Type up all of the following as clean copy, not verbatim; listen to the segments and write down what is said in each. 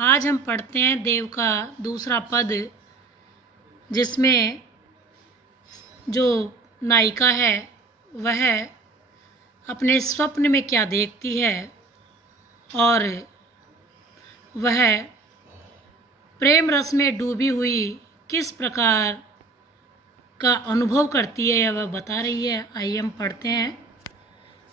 आज हम पढ़ते हैं देव का दूसरा पद, जिसमें जो नायिका है वह अपने स्वप्न में क्या देखती है और वह प्रेम रस में डूबी हुई किस प्रकार का अनुभव करती है यह वह बता रही है। आइए हम पढ़ते हैं।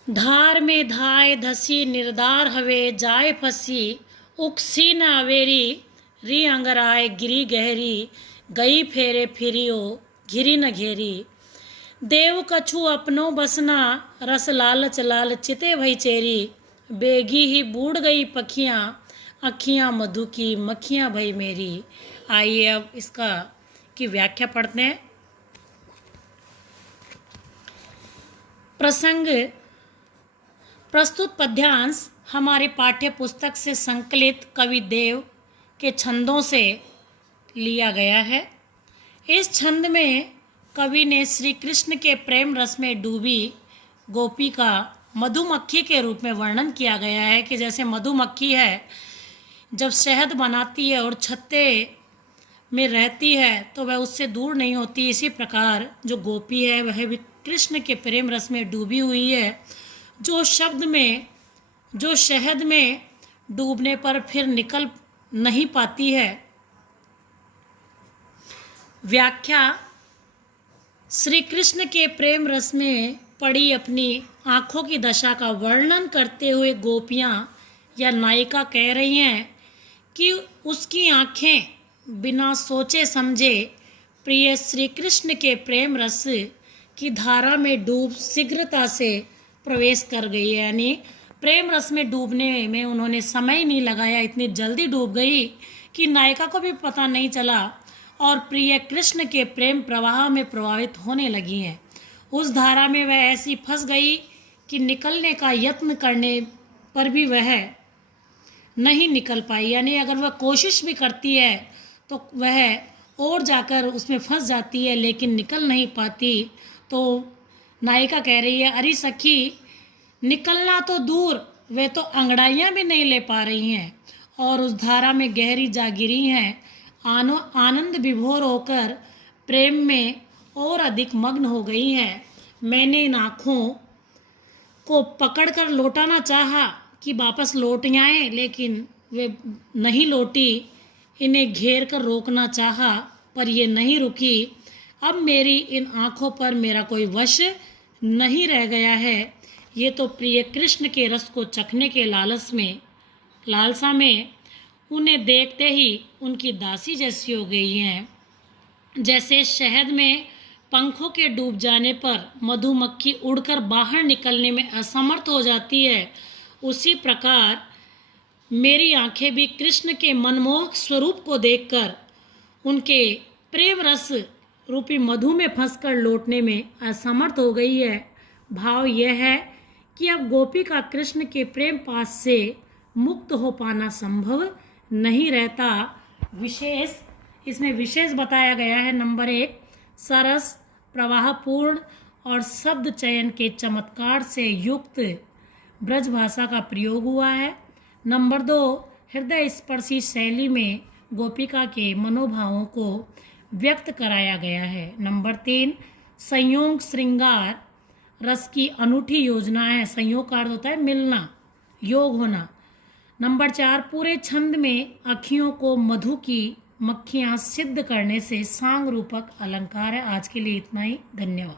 धार में धाय धसी निर्धार हवे जाय फसी उकसी न अवेरी री अंगराय गिरी गहरी गई फेरे फिरियो घिरी न घेरी देव कछु अपनो बसना रस लालच लाल चिते भई चेरी बेगी ही बूढ़ गई पखियाँ अखियाँ मधु की मक्खियाँ भई मेरी। आइए अब इसका की व्याख्या पढ़ते हैं। प्रसंग प्रस्तुत पद्यांश हमारे पाठ्य पुस्तक से संकलित कवि देव के छंदों से लिया गया है। इस छंद में कवि ने श्री कृष्ण के प्रेम रस में डूबी गोपी का मधुमक्खी के रूप में वर्णन किया गया है कि जैसे मधुमक्खी है जब शहद बनाती है और छत्ते में रहती है तो वह उससे दूर नहीं होती, इसी प्रकार जो गोपी है वह भी कृष्ण के प्रेम रस में डूबी हुई है, जो शहद में डूबने पर फिर निकल नहीं पाती है। व्याख्या। श्री कृष्ण के प्रेम रस में पड़ी अपनी आँखों की दशा का वर्णन करते हुए गोपियाँ या नायिका कह रही हैं कि उसकी आँखें बिना सोचे समझे प्रिय श्री कृष्ण के प्रेम रस की धारा में डूब शीघ्रता से प्रवेश कर गई है। यानी प्रेम रस में डूबने में उन्होंने समय नहीं लगाया, इतनी जल्दी डूब गई कि नायिका को भी पता नहीं चला और प्रिय कृष्ण के प्रेम प्रवाह में प्रभावित होने लगी हैं। उस धारा में वह ऐसी फंस गई कि निकलने का यत्न करने पर भी वह नहीं निकल पाई। यानी अगर वह कोशिश भी करती है तो वह और जाकर उसमें फंस जाती है लेकिन निकल नहीं पाती। तो नायिका कह रही है, अरे सखी निकलना तो दूर, वे तो अंगड़ाइयाँ भी नहीं ले पा रही हैं और उस धारा में गहरी जा गिरी हैं। आनंद विभोर होकर प्रेम में और अधिक मग्न हो गई हैं। मैंने इन आँखों को पकड़कर लौटाना चाहा कि वापस लौट आएँ, लेकिन वे नहीं लौटी। इन्हें घेर कर रोकना चाहा पर ये नहीं रुकी। अब मेरी इन आँखों पर मेरा कोई वश नहीं रह गया है। ये तो प्रिय कृष्ण के रस को चखने के लालसा में उन्हें देखते ही उनकी दासी जैसी हो गई हैं। जैसे शहद में पंखों के डूब जाने पर मधुमक्खी उड़कर बाहर निकलने में असमर्थ हो जाती है, उसी प्रकार मेरी आंखें भी कृष्ण के मनमोहक स्वरूप को देखकर उनके प्रेम रस रूपी मधु में फंसकर लौटने में असमर्थ हो गई है। भाव यह है कि अब गोपी का कृष्ण के प्रेम पास से मुक्त हो पाना संभव नहीं रहता। इसमें विशेष बताया गया है। नंबर 1, सरस प्रवाहपूर्ण और शब्द चयन के चमत्कार से युक्त ब्रज भाषा का प्रयोग हुआ है। नंबर 2, हृदय स्पर्शी शैली में गोपिका के मनोभावों को व्यक्त कराया गया है। नंबर 3, संयोग श्रृंगार रस की अनूठी योजना है। संयोग का अर्थ होता है मिलना, योग होना। नंबर 4, पूरे छंद में अखियों को मधु की मक्खियाँ सिद्ध करने से सांग रूपक अलंकार है। आज के लिए इतना ही। धन्यवाद।